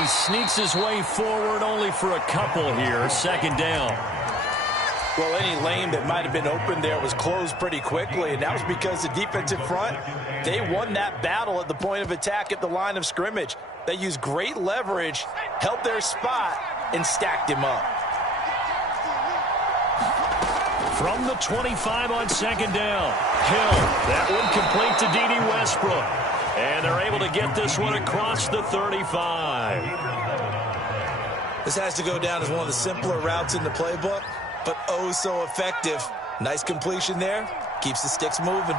he sneaks his way forward only for a couple here. Second down. Well, any lane that might have been open there was closed pretty quickly, and that was because the defensive front, they won that battle at the point of attack at the line of scrimmage. They used great leverage, held their spot, and stacked him up. From the 25 on second down. Hill, that one complete to D.D. Westbrook. And they're able to get this one across the 35. This has to go down as one of the simpler routes in the playbook, but oh so effective. Nice completion there. Keeps the sticks moving.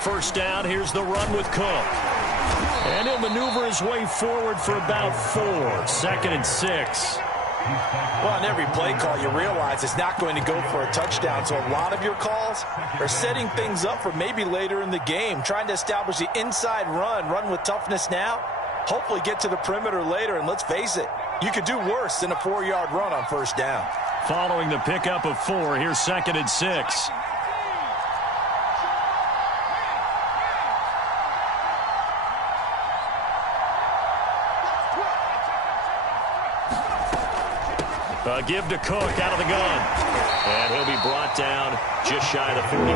First down, here's the run with Cook. And he'll maneuver his way forward for about 4. 2nd and 6. Well, on every play call, you realize it's not going to go for a touchdown, so a lot of your calls are setting things up for maybe later in the game, trying to establish the inside run with toughness now, hopefully get to the perimeter later, and let's face it, you could do worse than a 4-yard run on first down. Following the pickup of 4, here's 2nd and 6. Give to Cook out of the gun. And he'll be brought down just shy of the 45.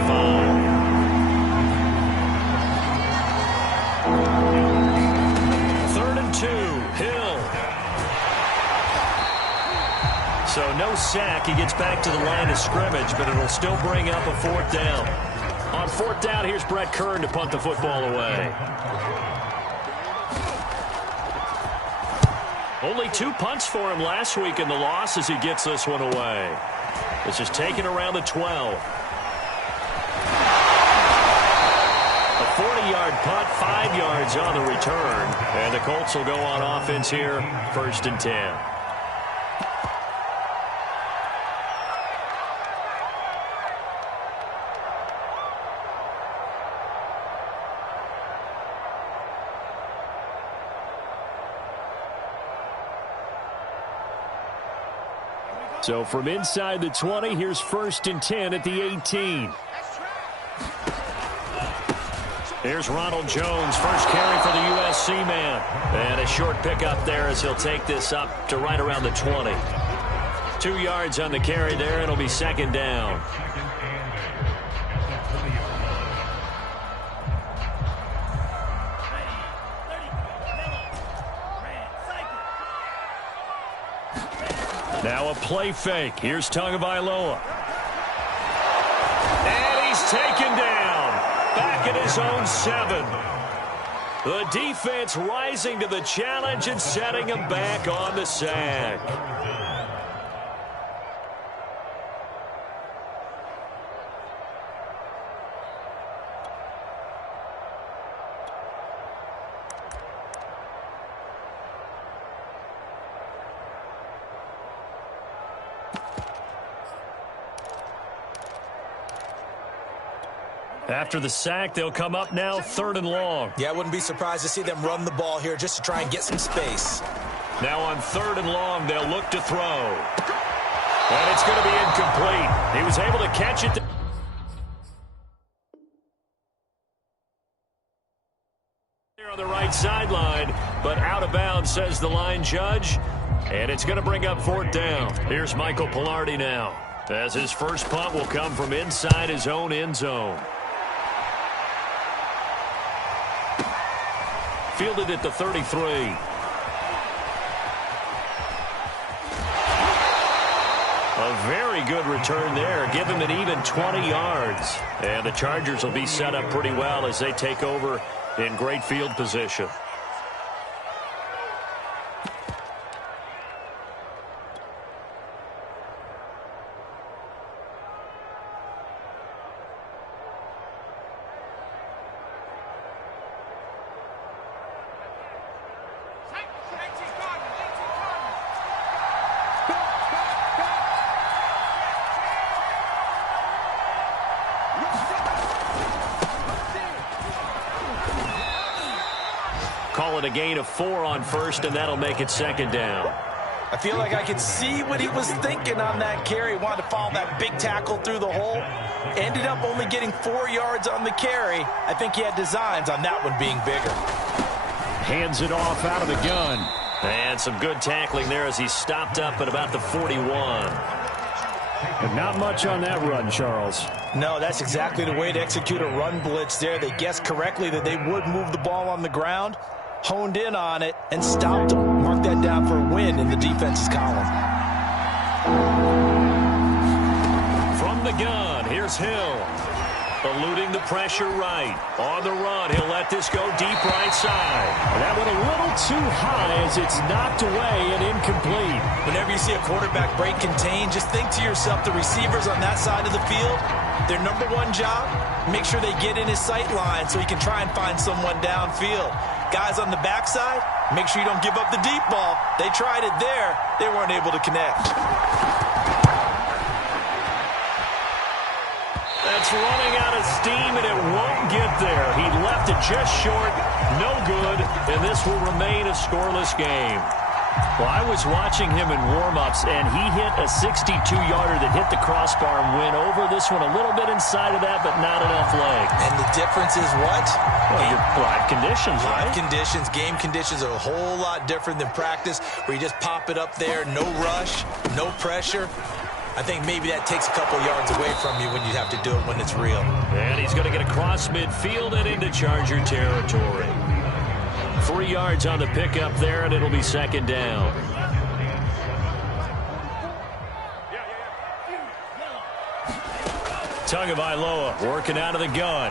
3rd and 2. Hill. So no sack. He gets back to the line of scrimmage, but it'll still bring up a 4th down. On 4th down, here's Brett Kern to punt the football away. Only 2 punts for him last week in the loss as he gets this one away. This is taken around the 12. A 40-yard punt, 5 yards on the return. And the Colts will go on offense here, 1st and 10. So from inside the 20, here's 1st and 10 at the 18. Here's Ronald Jones, first carry for the USC man. And a short pickup there as he'll take this up to right around the 20. 2 yards on the carry there. It'll be 2nd down. Now a play fake. Here's Tagovailoa. And he's taken down. Back at his own 7. The defense rising to the challenge and setting him back on the sack. After the sack, they'll come up now 3rd and long. Yeah, I wouldn't be surprised to see them run the ball here just to try and get some space. Now on 3rd and long, they'll look to throw. And it's going to be incomplete. He was able to catch it. On the right sideline, but out of bounds, says the line judge. And it's going to bring up 4th down. Here's Michael Pilardi now, as his first punt will come from inside his own end zone. Fielded at the 33. A very good return there. Give him an even 20 yards. And the Chargers will be set up pretty well as they take over in great field position. Call it a gain of 4 on 1st, and that'll make it 2nd down. I feel like I could see what he was thinking on that carry. Wanted to follow that big tackle through the hole. Ended up only getting 4 yards on the carry. I think he had designs on that one being bigger. Hands it off out of the gun. And some good tackling there as he stopped up at about the 41. But not much on that run, Charles. No, that's exactly the way to execute a run blitz there. They guessed correctly that they would move the ball on the ground, honed in on it, and stopped them. Mark that down for a win in the defense's column. From the gun, here's Hill. Eluding the pressure right. On the run, he'll let this go deep right side. That went a little too high as it's knocked away and incomplete. Whenever you see a quarterback break contain, just think to yourself, the receivers on that side of the field, their number one job, make sure they get in his sight line so he can try and find someone downfield. Guys on the backside, make sure you don't give up the deep ball. They tried it there. They weren't able to connect. That's running out of steam, and it won't get there. He left it just short. No good, and this will remain a scoreless game. Well, I was watching him in warm-ups, and he hit a 62-yarder that hit the crossbar and went over. This one a little bit inside of that, but not enough leg. And the difference is what? Well, your live conditions, right? Live conditions, game conditions are a whole lot different than practice, where you just pop it up there, no rush, no pressure. I think maybe that takes a couple yards away from you when you have to do it when it's real. And he's going to get across midfield and into Charger territory. 3 yards on the pickup there, and it'll be second down. Tagovailoa working out of the gun.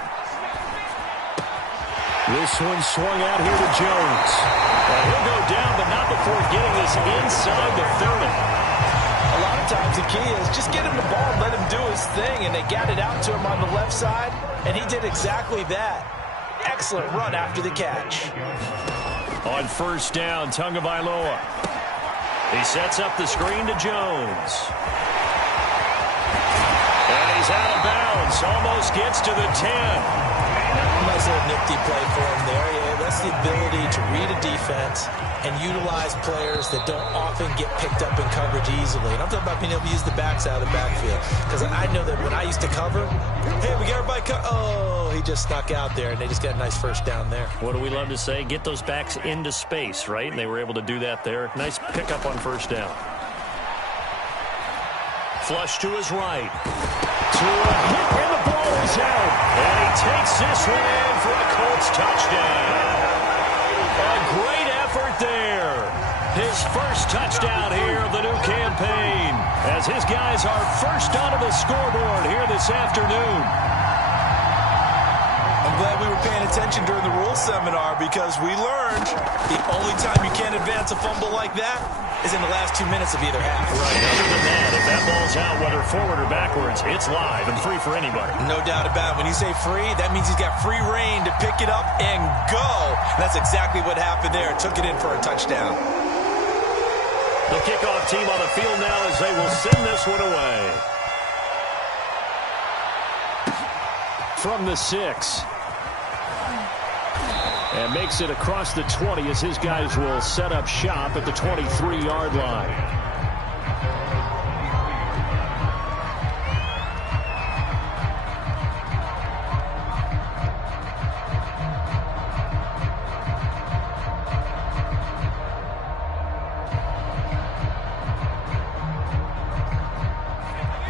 This one swung out here to Jones. And he'll go down, but not before getting this inside the 30. A lot of times the key is just get him the ball and let him do his thing, and they got it out to him on the left side, and he did exactly that. Excellent run after the catch. On first down, Tagovailoa. He sets up the screen to Jones. And he's out of bounds. Almost gets to the 10. Nice little nifty play for him there. Yeah, that's the ability to read a defense and utilize players that don't often get picked up in coverage easily. And I'm talking about being able to use the backs out of the backfield. Because I know that when I used to cover, hey, we got everybody oh, he just snuck out there, and they just got a nice first down there. What do we love to say? Get those backs into space, right? And they were able to do that there. Nice pickup on first down. Flush to his right. To a hit, and the ball is out. And he takes this one in for a Colts touchdown. A great effort there. His first touchdown here of the new campaign, as his guys are first onto the scoreboard here this afternoon. I'm glad we were paying attention during the rules seminar, because we learned the only time you can't advance a fumble like that is in the last 2 minutes of either half. Right. Other than that, if that ball's out, whether forward or backwards, it's live and free for anybody. No doubt about it. When you say free, that means he's got free reign to pick it up and go. And that's exactly what happened there. Took it in for a touchdown. The kickoff team on the field now as they will send this one away. From the 6. And makes it across the 20 as his guys will set up shop at the 23-yard line.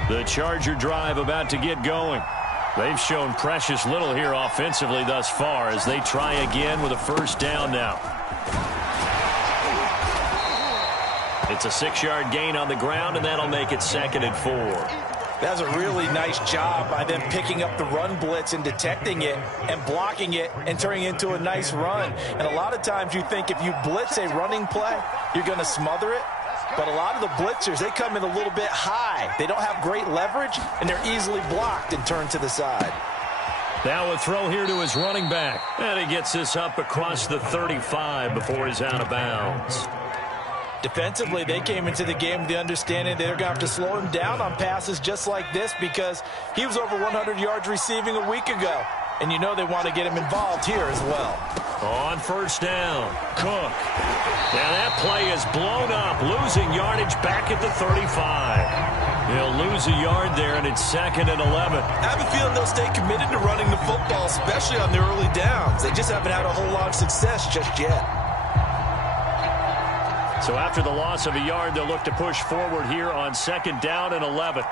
The Charger drive about to get going. They've shown precious little here offensively thus far as they try again with a first down now. It's a 6-yard gain on the ground, and that'll make it 2nd and 4. That's a really nice job by them picking up the run blitz and detecting it and blocking it and turning it into a nice run. And a lot of times you think if you blitz a running play, you're going to smother it. But a lot of the blitzers, they come in a little bit high. They don't have great leverage, and they're easily blocked and turned to the side. Now a throw here to his running back. And he gets this up across the 35 before he's out of bounds. Defensively, they came into the game with the understanding they're going to have to slow him down on passes just like this, because he was over 100 yards receiving a week ago. And you know they want to get him involved here as well. On first down, Cook. And that play is blown up, losing yardage back at the 35. They'll lose a yard there, and it's 2nd and 11. I have a feeling they'll stay committed to running the football, especially on the early downs. They just haven't had a whole lot of success just yet. So after the loss of a yard, they'll look to push forward here on 2nd down and 11.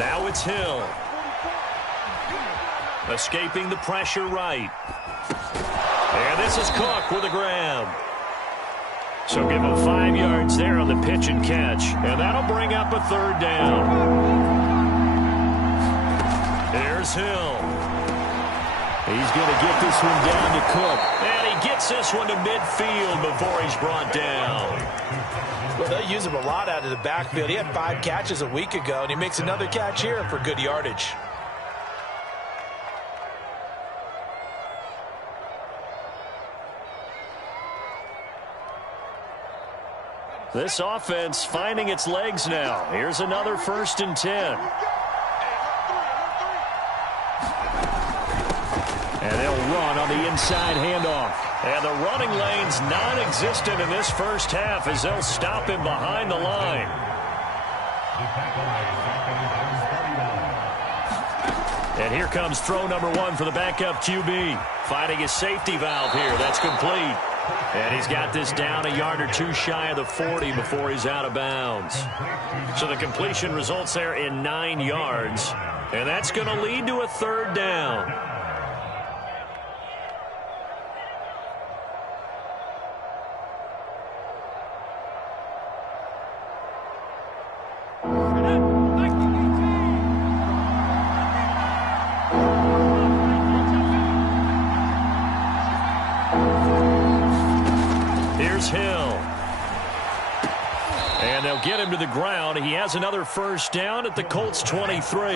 Now it's Hill. Escaping the pressure right. And this is Cook with a grab. So give him 5 yards there on the pitch and catch. And that'll bring up a 3rd down. Here's Hill. He's going to get this one down to Cook. And he gets this one to midfield before he's brought down. Well, they'll use him a lot out of the backfield. He had 5 catches a week ago, and he makes another catch here for good yardage. This offense finding its legs now. Here's another 1st and 10. And they'll run on the inside handoff. And the running lane's non-existent in this first half as they'll stop him behind the line. And here comes throw number 1 for the backup QB. Finding his safety valve here. That's complete. And he's got this down a yard or 2 shy of the 40 before he's out of bounds. So the completion results there in 9 yards. And that's going to lead to a 3rd down. Hill. And they'll get him to the ground. He has another 1st down at the Colts 23.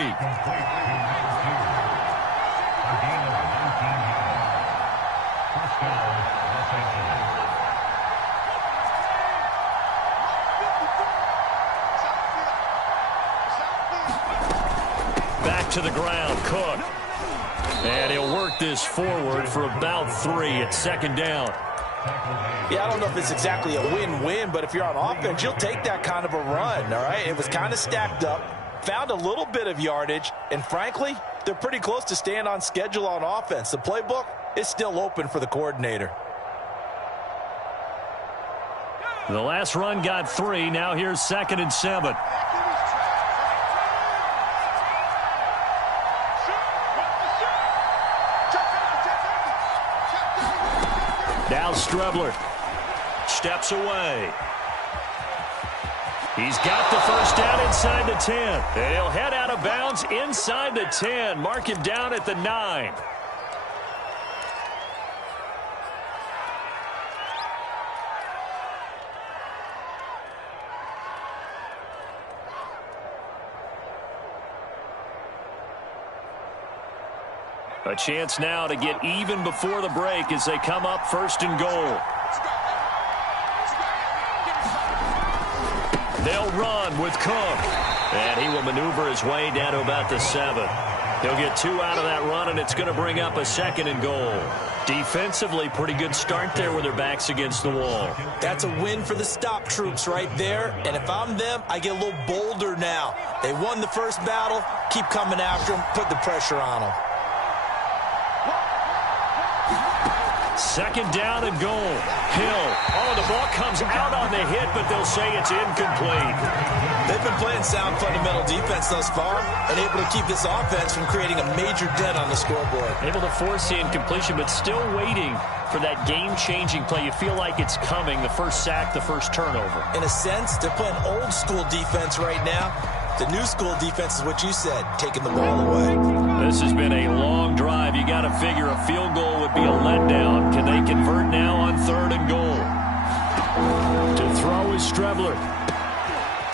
Back to the ground, Cook. And he'll work this forward for about 3 at 2nd down. Yeah, I don't know if it's exactly a win-win, but if you're on offense, you'll take that kind of a run, all right? It was kind of stacked up, found a little bit of yardage, and frankly, they're pretty close to staying on schedule on offense. The playbook is still open for the coordinator. The last run got 3. Now here's 2nd and 7. Now Strebler steps away. He's got the 1st down inside the 10. And he'll head out of bounds inside the 10. Mark him down at the 9. A chance now to get even before the break as they come up 1st and goal. They'll run with Cook. And he will maneuver his way down to about the 7. He'll get 2 out of that run, and it's going to bring up a 2nd and goal. Defensively, pretty good start there with their backs against the wall. That's a win for the stop troops right there. And if I'm them, I get a little bolder now. They won the first battle. Keep coming after them. Put the pressure on them. 2nd down and goal. Hill. Oh, the ball comes out on the hit, but they'll say it's incomplete. They've been playing sound fundamental defense thus far and able to keep this offense from creating a major dent on the scoreboard. Able to force the incompletion, but still waiting for that game-changing play. You feel like it's coming, the first sack, the first turnover. In a sense, they're playing old-school defense right now. The new school defense is what you said, taking the ball away. This has been a long drive. You got to figure a field goal would be a letdown. Can they convert now on 3rd and goal? To throw is Strebler.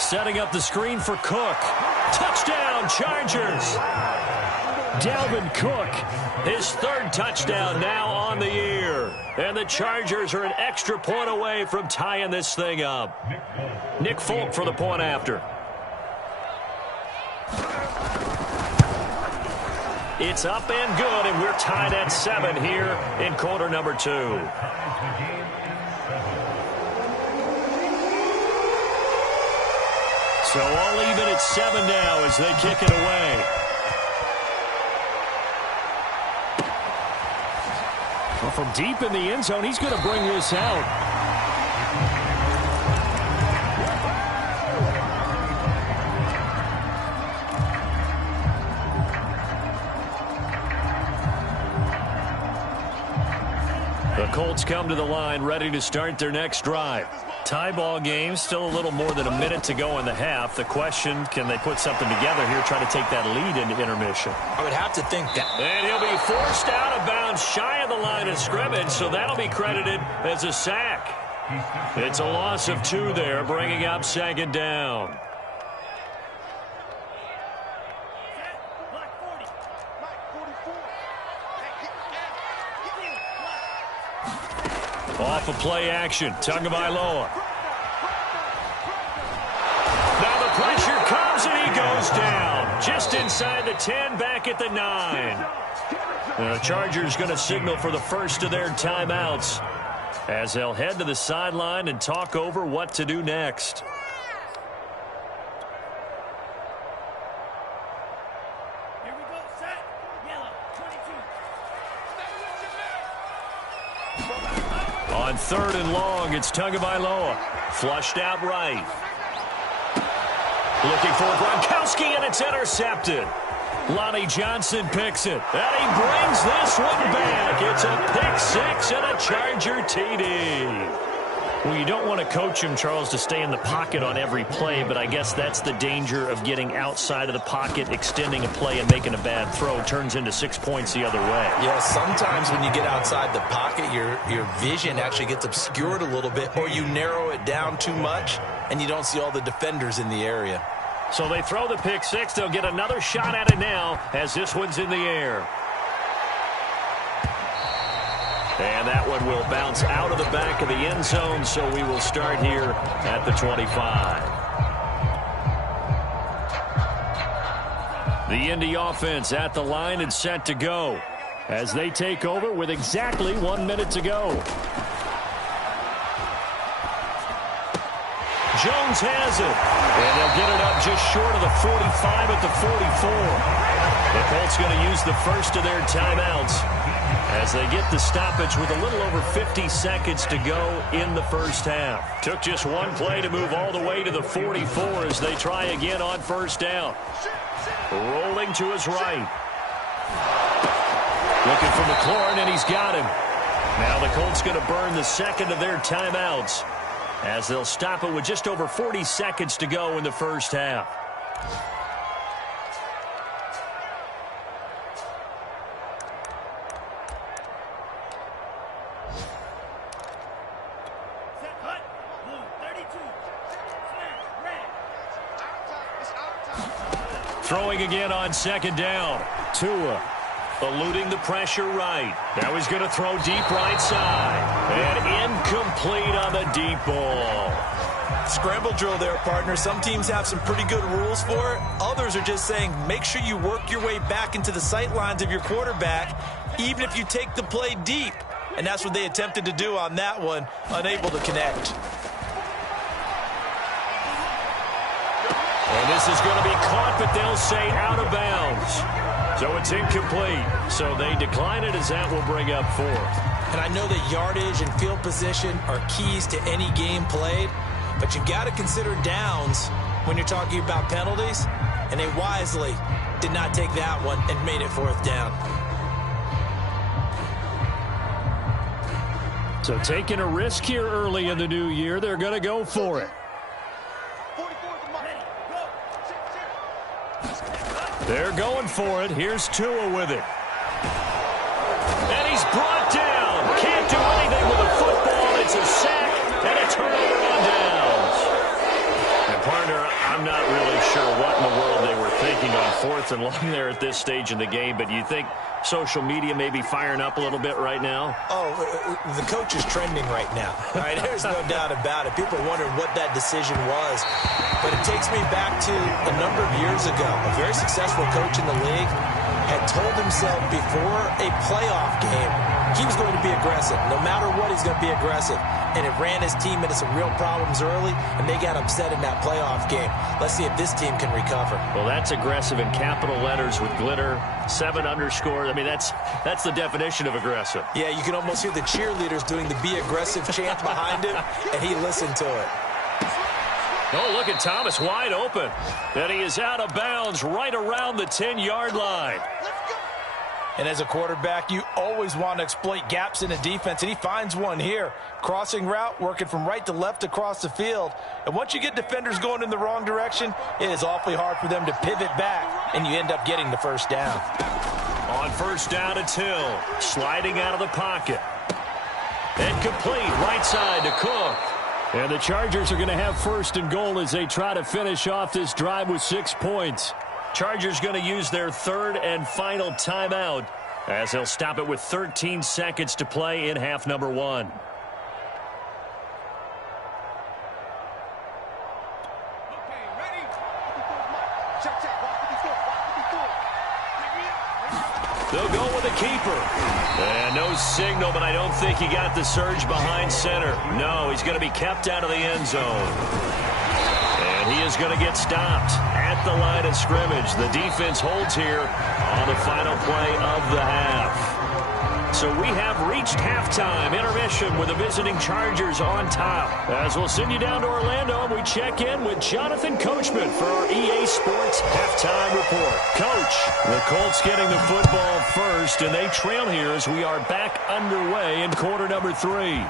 Setting up the screen for Cook. Touchdown, Chargers. Dalvin Cook. His 3rd touchdown now on the year. And the Chargers are an extra point away from tying this thing up. Nick Folk for the point It's up and good, and we're tied at 7 here in quarter number 2. So all even at 7 now as they kick it away. Well, from deep in the end zone, he's going to bring this out. The Colts come to the line ready to start their next drive. Tie ball game, still a little more than a minute to go in the half. The question, can they put something together here, try to take that lead into intermission? I would have to think that. And he'll be forced out of bounds shy of the line of scrimmage, so that'll be credited as a sack. It's a loss of 2 there, bringing up 2nd down. Off of play action, Tagovailoa. Now the pressure comes and he goes down. Just inside the 10, back at the 9. The Chargers going to signal for the first of their timeouts as they'll head to the sideline and talk over what to do next. On 3rd and long, it's Tagovailoa. Flushed out right. Looking for Gronkowski, and it's intercepted. Lonnie Johnson picks it. And he brings this one back. It's a pick 6 and a Charger TD. Well, you don't want to coach him, Charles, to stay in the pocket on every play, but I guess that's the danger of getting outside of the pocket, extending a play, and making a bad throw. It turns into 6 points the other way. Yeah, sometimes when you get outside the pocket, your vision actually gets obscured a little bit, or you narrow it down too much, and you don't see all the defenders in the area. So they throw the pick 6. They'll get another shot at it now as this one's in the air. And that one will bounce out of the back of the end zone, so we will start here at the 25. The Indy offense at the line and set to go as they take over with exactly 1 minute to go. Jones has it, and they'll get it up just short of the 45 at the 44. The Colts going to use the first of their timeouts as they get the stoppage with a little over 50 seconds to go in the first half. Took just one play to move all the way to the 44 as they try again on 1st down. Rolling to his right. Looking for McLaurin, and he's got him. Now the Colts going to burn the second of their timeouts as they'll stop it with just over 40 seconds to go in the first half. Throwing again on 2nd down. Tua eluding the pressure right. Now he's going to throw deep right side. And incomplete on the deep ball. Scramble drill there, partner. Some teams have some pretty good rules for it. Others are just saying make sure you work your way back into the sight lines of your quarterback, even if you take the play deep. And that's what they attempted to do on that one, unable to connect. And this is going to be caught, but they'll say out of bounds. So it's incomplete. So they decline it as that will bring up 4th. And I know that yardage and field position are keys to any game played, but you've got to consider downs when you're talking about penalties. And they wisely did not take that one and made it 4th down. So taking a risk here early in the new year, they're going to go for it. They're going for it. Here's Tua with it. And he's brought down. Can't do anything with a football. It's a sack and a turnover on downs. And partner, I'm not really sure what in the world they were thinking on 4th and long there at this stage in the game, but you think social media may be firing up a little bit right now? Oh, the coach is trending right now. All right, there's no doubt about it. People are wondering what that decision was. But it takes me back to a number of years ago. A very successful coach in the league had told himself before a playoff game he was going to be aggressive. No matter what, he's going to be aggressive. And it ran his team into some real problems early, and they got upset in that playoff game. Let's see if this team can recover. Well, that's aggressive in capital letters with glitter, 7 underscore. I mean, that's the definition of aggressive. Yeah, you can almost hear the cheerleaders doing the be aggressive chant behind him, and he listened to it. Oh, look at Thomas wide open. And he is out of bounds right around the 10-yard line. And as a quarterback, you always want to exploit gaps in the defense, and he finds one here. Crossing route, working from right to left across the field. And once you get defenders going in the wrong direction, it is awfully hard for them to pivot back, and you end up getting the first down. On first down, it's Hill, sliding out of the pocket. And complete, right side to Cook. And the Chargers are going to have first and goal as they try to finish off this drive with 6 points. Chargers going to use their third and final timeout as they'll stop it with 13 seconds to play in half number 1. They'll go with a keeper. And no signal, but I don't think he got the surge behind center. No, he's going to be kept out of the end zone. And he is going to get stopped at the line of scrimmage. The defense holds here on the final play of the half. So we have reached halftime intermission with the visiting Chargers on top. As we'll send you down to Orlando, and we check in with Jonathan Coachman for our EA Sports Halftime Report. Coach, the Colts getting the football first, and they trail here as we are back underway in quarter number 3.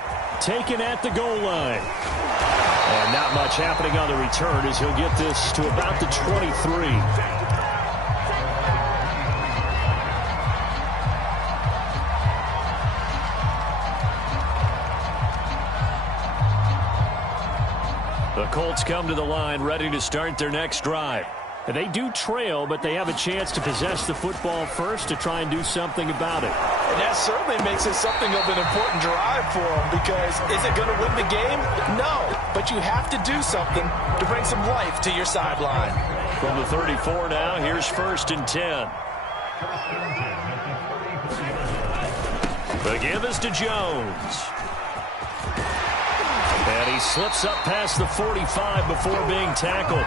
Taken at the goal line. And not much happening on the return as he'll get this to about the 23. The Colts come to the line ready to start their next drive. And they do trail, but they have a chance to possess the football first to try and do something about it. And that certainly makes it something of an important drive for them, because is it going to win the game? No, but you have to do something to bring some life to your sideline. From the 34 now, here's first and 10. The give is to Jones. And he slips up past the 45 before being tackled.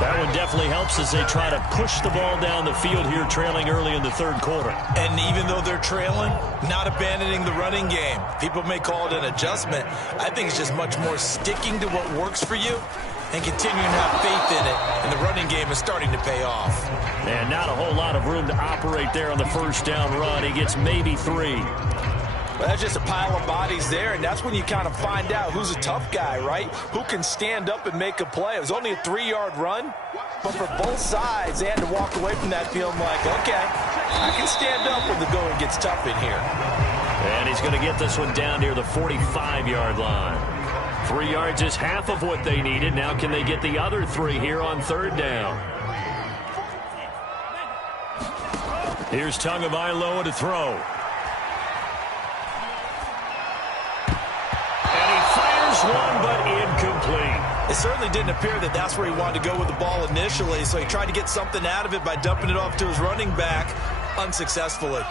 That one definitely helps as they try to push the ball down the field here, trailing early in the third quarter. And even though they're trailing, not abandoning the running game. People may call it an adjustment. I think it's just much more sticking to what works for you and continuing to have faith in it. And the running game is starting to pay off. And not a whole lot of room to operate there on the first down run. He gets maybe 3. Well, that's just a pile of bodies there, and that's when you kind of find out who's a tough guy, right? Who can stand up and make a play. It was only a 3-yard run, but for both sides, they had to walk away from that field like, okay, I can stand up when the going gets tough in here. And he's going to get this one down near the 45-yard line. 3 yards is half of what they needed. Now can they get the other 3 here on third down? Here's Tagovailoa to throw. One, but incomplete. It certainly didn't appear that that's where he wanted to go with the ball initially, so he tried to get something out of it by dumping it off to his running back unsuccessfully.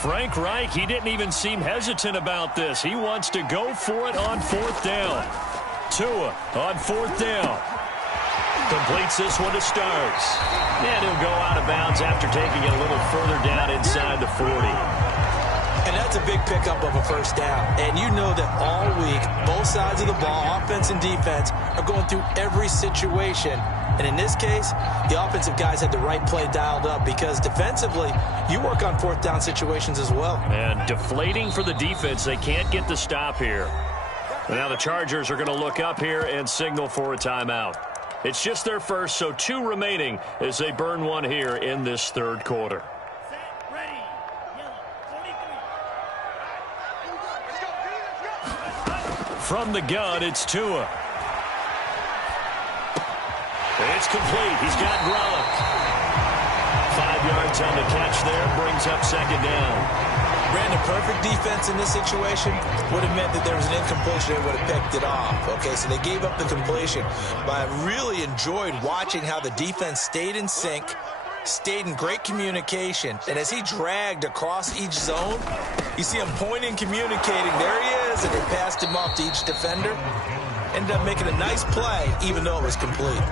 Frank Reich, he didn't even seem hesitant about this. He wants to go for it on fourth down. Tua on fourth down. Completes this one to Starks. And he'll go out of bounds after taking it a little further down inside the 40. And that's a big pickup of a first down. And you know that all week, both sides of the ball, offense and defense, are going through every situation. And in this case, the offensive guys had the right play dialed up, because defensively, you work on fourth down situations as well. And deflating for the defense. They can't get the stop here. And now the Chargers are going to look up here and signal for a timeout. It's just their first, so 2 remaining as they burn one here in this third quarter. From the gun, it's Tua. It's complete. He's got Gronk. 5 yards on the catch there. Brings up second down. Brandon, perfect defense in this situation would have meant that there was an incompletion. They would have picked it off. Okay, so they gave up the completion. But I really enjoyed watching how the defense stayed in sync stayed in great communication. And as he dragged across each zone, you see him pointing, communicating. There he is, and they passed him off to each defender. Ended up making a nice play, even though it was complete.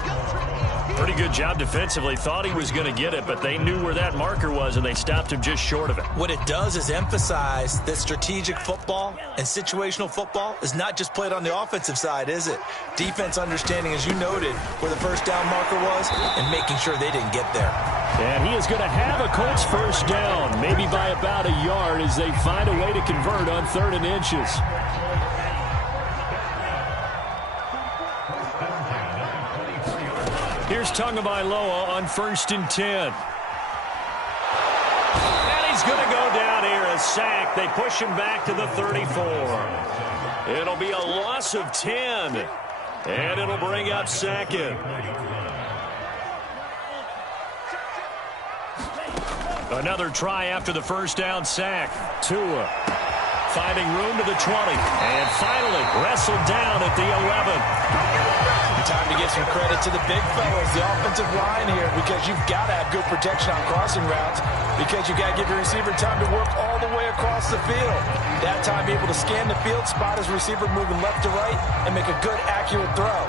Pretty good job defensively. Thought he was going to get it, but they knew where that marker was, and they stopped him just short of it. What it does is emphasize that strategic football and situational football is not just played on the offensive side, is it? Defense understanding, as you noted, where the first down marker was and making sure they didn't get there. And he is going to have a Colts first down, maybe by about a yard as they find a way to convert on 3rd and inches. Here's Tagovailoa on 1st and 10. And he's going to go down here, a sack. They push him back to the 34. It'll be a loss of 10. And it'll bring up 2nd. Another try after the first down sack. Tua finding room to the 20. And finally wrestled down at the 11. Time to give some credit to the big fellas, the offensive line here, because you've got to have good protection on crossing routes, because you've got to give your receiver time to work all the way across the field. That time able to scan the field, spot his receiver moving left to right, and make a good, accurate throw.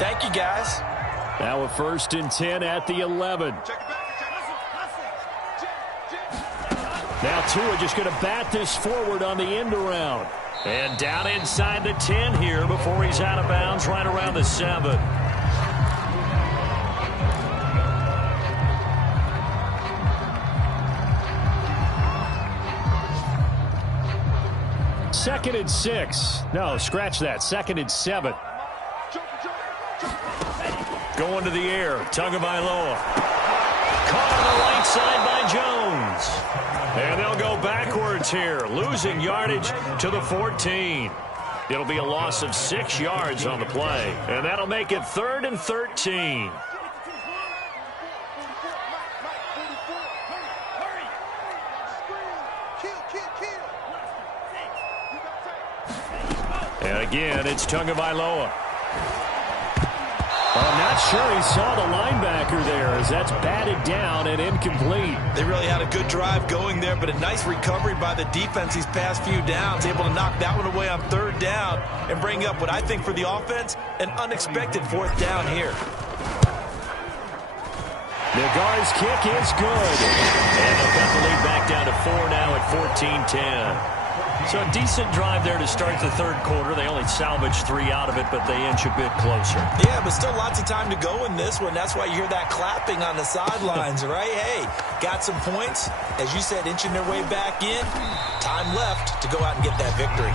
Thank you, guys. Now a 1st and 10 at the 11. Now Tua just going to bat this forward on the end around. And down inside the 10 here before he's out of bounds right around the 7. Second and 6. No, scratch that. 2nd and 7. Going to the air. Tagovailoa. Caught on the right side by Jones. And they'll go backwards here, losing yardage to the 14. It'll be a loss of 6 yards on the play. And that'll make it 3rd and 13. And again, it's Tagovailoa. I'm not sure he saw the linebacker there as that's batted down and incomplete. They really had a good drive going there, but a nice recovery by the defense these past few downs, able to knock that one away on 3rd down and bring up what I think for the offense, an unexpected 4th down here. Nagar's kick is good. And they'll cut the lead back down to 4 now at 14-10. So a decent drive there to start the 3rd quarter. They only salvaged 3 out of it, but they inch a bit closer. Yeah, but still lots of time to go in this one. That's why you hear that clapping on the sidelines, right? Hey, got some points. As you said, inching their way back in. Time left to go out and get that victory.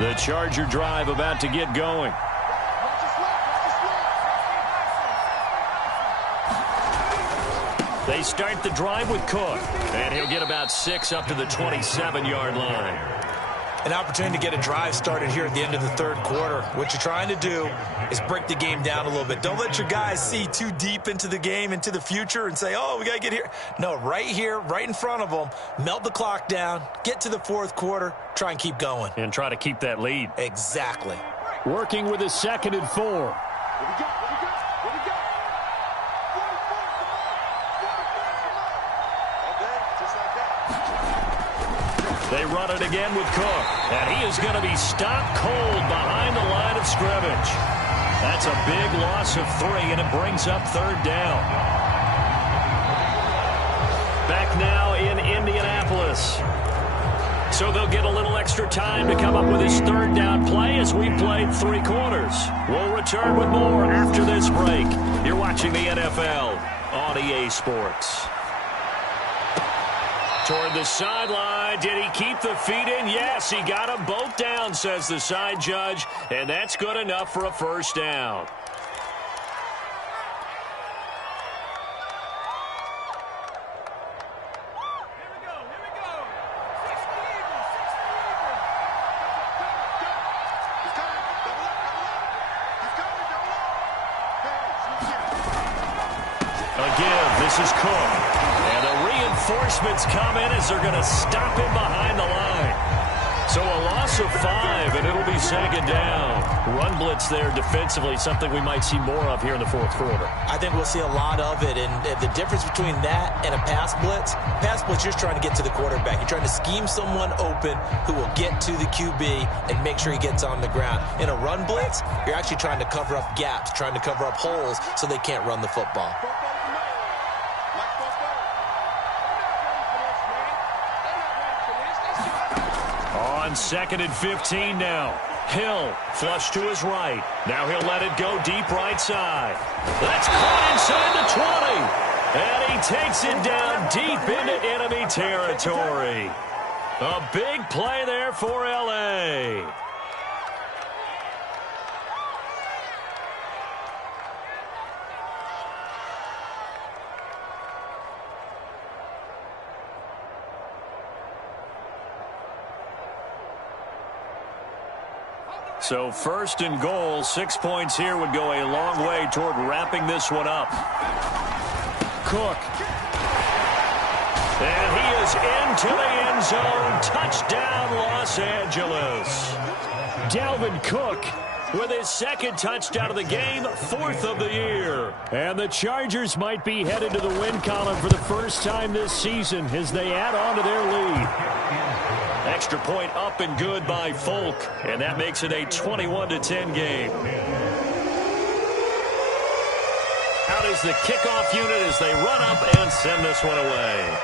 The Charger drive about to get going. They start the drive with Cook. And he'll get about 6 up to the 27-yard line. An opportunity to get a drive started here at the end of the 3rd quarter. What you're trying to do is break the game down a little bit. Don't let your guys see too deep into the game, into the future, and say, oh, we got to get here. No, right here, right in front of them, melt the clock down, get to the 4th quarter, try and keep going. And try to keep that lead. Exactly. Working with a 2nd and 4. They run it again with Cook. And he is going to be stopped cold behind the line of scrimmage. That's a big loss of 3, and it brings up 3rd down. Back now in Indianapolis. So they'll get a little extra time to come up with his 3rd down play as we played 3 quarters. We'll return with more after this break. You're watching the NFL on EA Sports. Toward the sideline. Did he keep the feet in? Yes, he got them both down, says the side judge. And that's good enough for a 1st down. This is Cook. And the reinforcements come in as they're going to stop him behind the line. So a loss of 5, and it'll be second down. Run blitz there defensively, something we might see more of here in the fourth quarter. I think we'll see a lot of it, and the difference between that and a pass blitz, you're just trying to get to the quarterback. You're trying to scheme someone open who will get to the QB and make sure he gets on the ground. In a run blitz, you're actually trying to cover up gaps, trying to cover up holes so they can't run the football. On 2nd and 15 now. Hill flush to his right. Now he'll let it go deep right side. That's caught inside the 20. And he takes it down deep into enemy territory. A big play there for L.A. So 1st and goal, 6 points here would go a long way toward wrapping this one up. Cook. And he is into the end zone. Touchdown, Los Angeles. Dalvin Cook with his 2nd touchdown of the game, 4th of the year. And the Chargers might be headed to the win column for the first time this season as they add on to their lead. Extra point up and good by Folk, and that makes it a 21-10 game. Out is the kickoff unit as they run up and send this one away.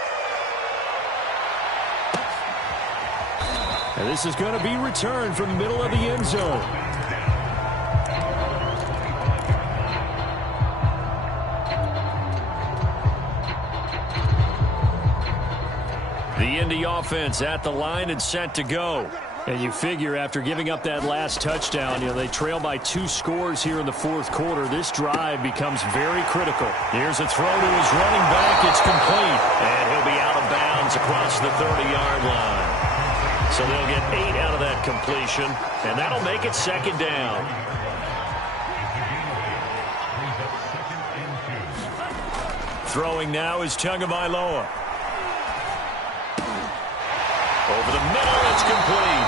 And this is going to be returned from the middle of the end zone. The Indy offense at the line and set to go. And you figure after giving up that last touchdown, they trail by 2 scores here in the fourth quarter. This drive becomes very critical. Here's a throw to his running back. It's complete. And he'll be out of bounds across the 30-yard line. So they'll get 8 out of that completion, and that'll make it second down. Throwing now is Tagovailoa. Over the middle, it's complete.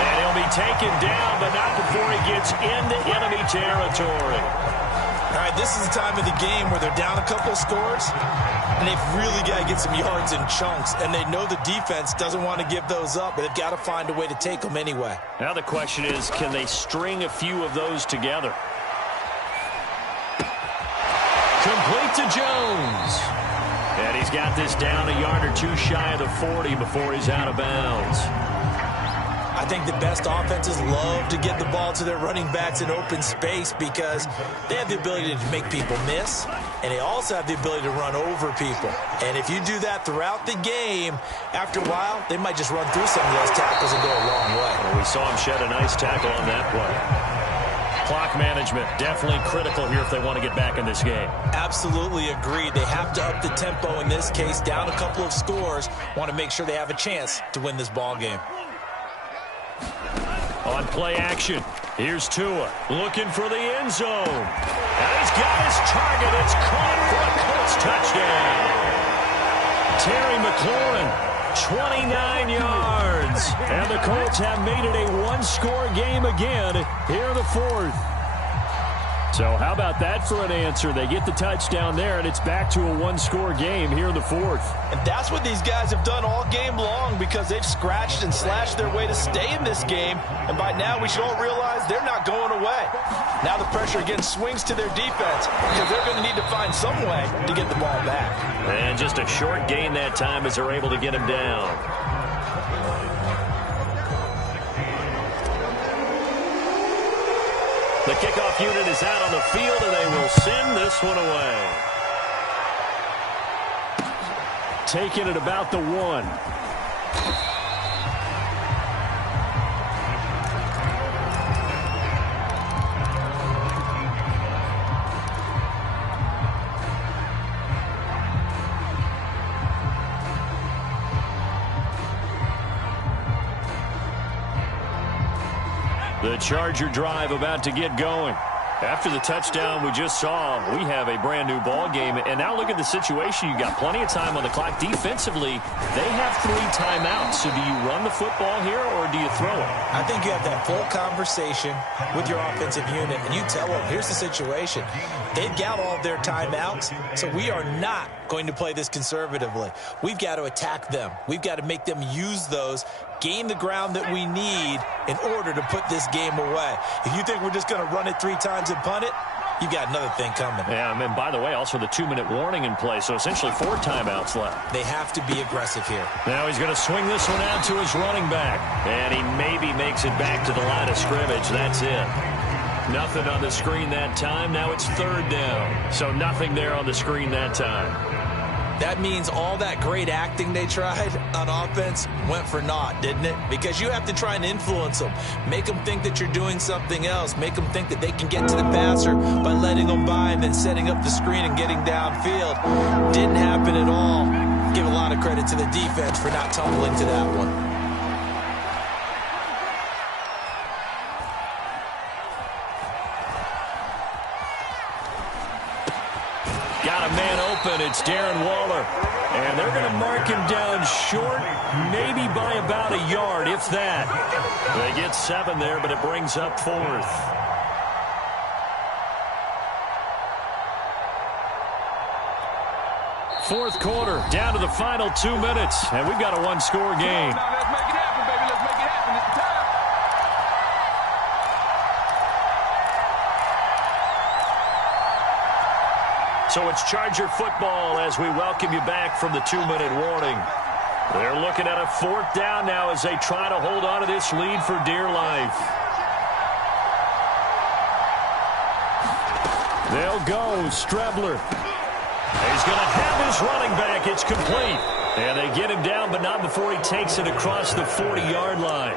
And he'll be taken down, but not before he gets into enemy territory. All right, this is the time of the game where they're down a couple of scores, and they've really got to get some yards in chunks, and they know the defense doesn't want to give those up, but they've got to find a way to take them anyway. Now the question is, can they string a few of those together? Complete to Jones. And he's got this down a yard or 2 shy of the 40 before he's out of bounds. I think the best offenses love to get the ball to their running backs in open space because they have the ability to make people miss, and they also have the ability to run over people. And if you do that throughout the game, after a while, they might just run through some of those tackles and go a long way. Well, we saw him shed a nice tackle on that play. Clock management, definitely critical here if they want to get back in this game. Absolutely agreed. They have to up the tempo in this case, down a couple of scores, want to make sure they have a chance to win this ball game. On play action, here's Tua looking for the end zone. And he's got his target. It's caught for a Colts touchdown. Terry McLaurin, 29 yards. And the Colts have made it a 1-score game again here in the fourth. So how about that for an answer? They get the touchdown there, and it's back to a 1-score game here in the fourth. And that's what these guys have done all game long because they've scratched and slashed their way to stay in this game. And by now, we should all realize they're not going away. Now the pressure again swings to their defense because they're going to need to find some way to get the ball back. And just a short gain that time as they're able to get him down. The kickoff unit is out on the field, and they will send this one away. Taking it about the 1. The Charger drive about to get going. After the touchdown we just saw, we have a brand new ball game. And now look at the situation. You've got plenty of time on the clock. Defensively, they have 3 timeouts. So do you run the football here or do you throw it? I think you have that full conversation with your offensive unit, and you tell them, here's the situation. They've got all of their timeouts, so we are not going to play this conservatively. We've got to attack them. We've got to make them use those, gain the ground that we need in order to put this game away. If you think we're just going to run it 3 times and punt it, you've got another thing coming. Yeah, and by the way, also the 2-minute warning in play, so essentially 4 timeouts left. They have to be aggressive here. Now he's going to swing this one out to his running back, and he maybe makes it back to the line of scrimmage. That's it. Nothing on the screen that time. Now it's 3rd down, so nothing there on the screen that time. That means all that great acting they tried on offense went for naught, didn't it? Because you have to try and influence them. Make them think that you're doing something else. Make them think that they can get to the passer by letting them by and then setting up the screen and getting downfield. Didn't happen at all. Give a lot of credit to the defense for not tumbling to that one. Got a man open. It's Darren Waller. And they're going to mark him down short, maybe by about a yard, if that. They get 7 there, but it brings up 4th. Fourth quarter, down to the final 2 minutes, and we've got a 1-score game. Let's make it happen, baby. Let's make it happen. It's the time. So it's Charger football as we welcome you back from the 2-minute warning. They're looking at a 4th down now as they try to hold on to this lead for dear life. They'll go, Strebler. He's going to have his running back. It's complete. And they get him down, but not before he takes it across the 40-yard line.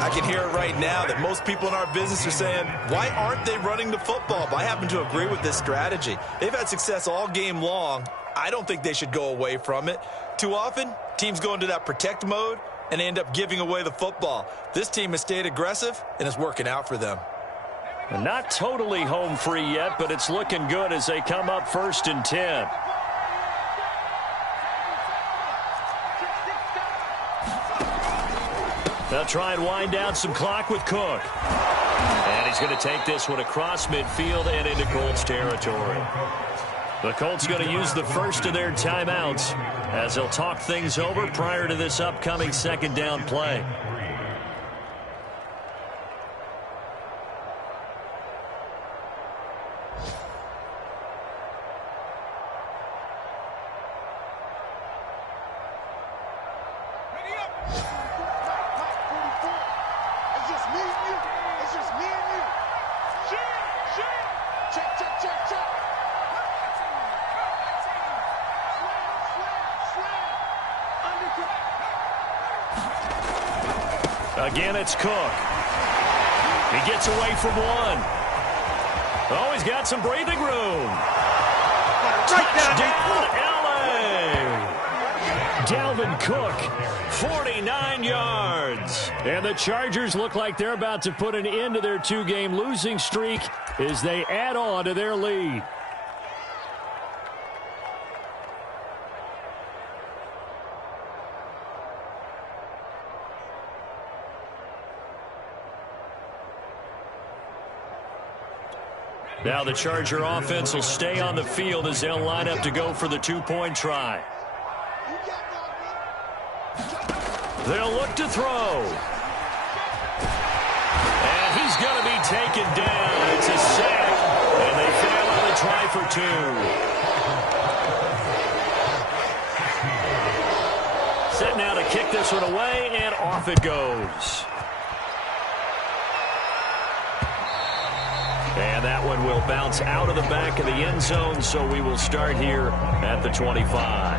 I can hear it right now that most people in our business are saying, why aren't they running the football? But I happen to agree with this strategy. They've had success all game long. I don't think they should go away from it. Too often, teams go into that protect mode and end up giving away the football. This team has stayed aggressive, and it's working out for them. And not totally home free yet, but it's looking good as they come up 1st and 10. They'll try and wind down some clock with Cook. And he's going to take this one across midfield and into Colts territory. The Colts going to use the first of their timeouts as they'll talk things over prior to this upcoming 2nd down play. Again, it's Cook. He gets away from one. Oh, he's got some breathing room. Touchdown, LA! Dalvin Cook, 49 yards. And the Chargers look like they're about to put an end to their 2-game losing streak as they add on to their lead. Now the Charger offense will stay on the field as they'll line up to go for the 2-point try. They'll look to throw. And he's going to be taken down. It's a sack, and they fail on the try for 2. Set now to kick this one away, and off it goes. And that one will bounce out of the back of the end zone, so we will start here at the 25.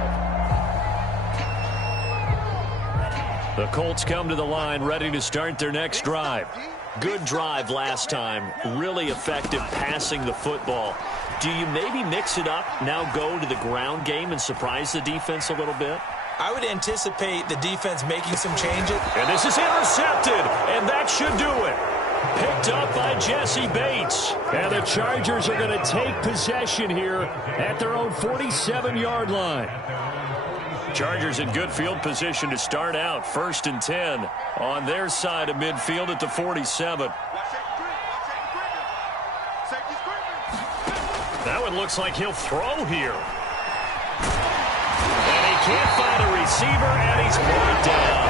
The Colts come to the line ready to start their next drive. Good drive last time. Really effective passing the football. Do you maybe mix it up, now go to the ground game and surprise the defense a little bit? I would anticipate the defense making some changes. And this is intercepted, and that should do it. Picked up by Jesse Bates. And the Chargers are going to take possession here at their own 47-yard line. Chargers in good field position to start out. 1st and 10 on their side of midfield at the 47. That one looks like he'll throw here. And he can't find a receiver, and he's brought down.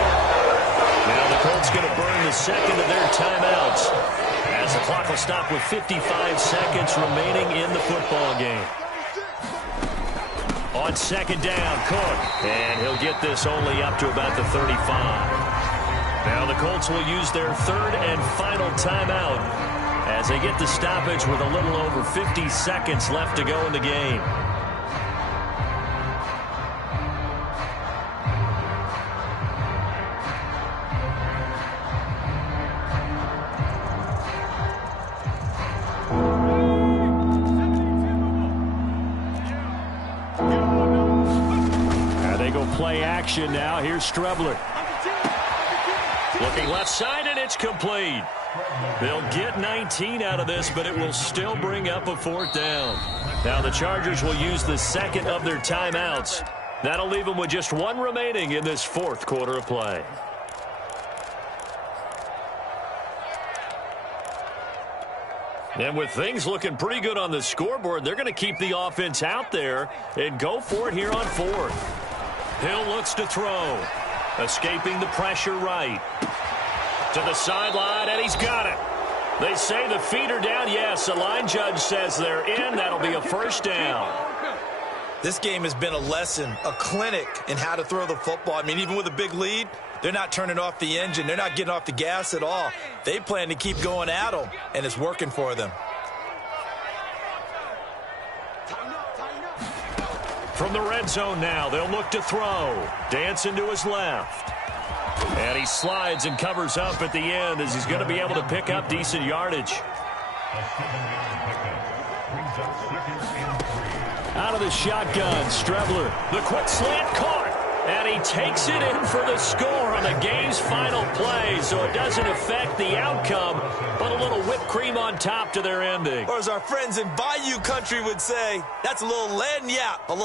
Now the Colts going to burn the second of their timeouts as the clock will stop with 55 seconds remaining in the football game. On 2nd down, Cook. And he'll get this only up to about the 35. Now the Colts will use their 3rd and final timeout as they get the stoppage with a little over 50 seconds left to go in the game. Play action now. Here's Strebler. Looking left side, and it's complete. They'll get 19 out of this, but it will still bring up a 4th down. Now the Chargers will use the 2nd of their timeouts. That'll leave them with just 1 remaining in this 4th quarter of play. And with things looking pretty good on the scoreboard, they're going to keep the offense out there and go for it here on 4th. Hill looks to throw. Escaping the pressure right. To the sideline, and he's got it. They say the feet are down. Yes, the line judge says they're in. That'll be a 1st down. This game has been a lesson, a clinic in how to throw the football. I mean, even with a big lead, they're not turning off the engine. They're not getting off the gas at all. They plan to keep going at them, and it's working for them. From the red zone now, they'll look to throw. Dancing to his left. And he slides and covers up at the end as he's going to be able to pick up decent yardage. Out of the shotgun, Strebler. The quick slant caught. And he takes it in for the score on the game's final play, so it doesn't affect the outcome, but a little whipped cream on top to their ending. Or as our friends in Bayou Country would say, that's a little lagniappe.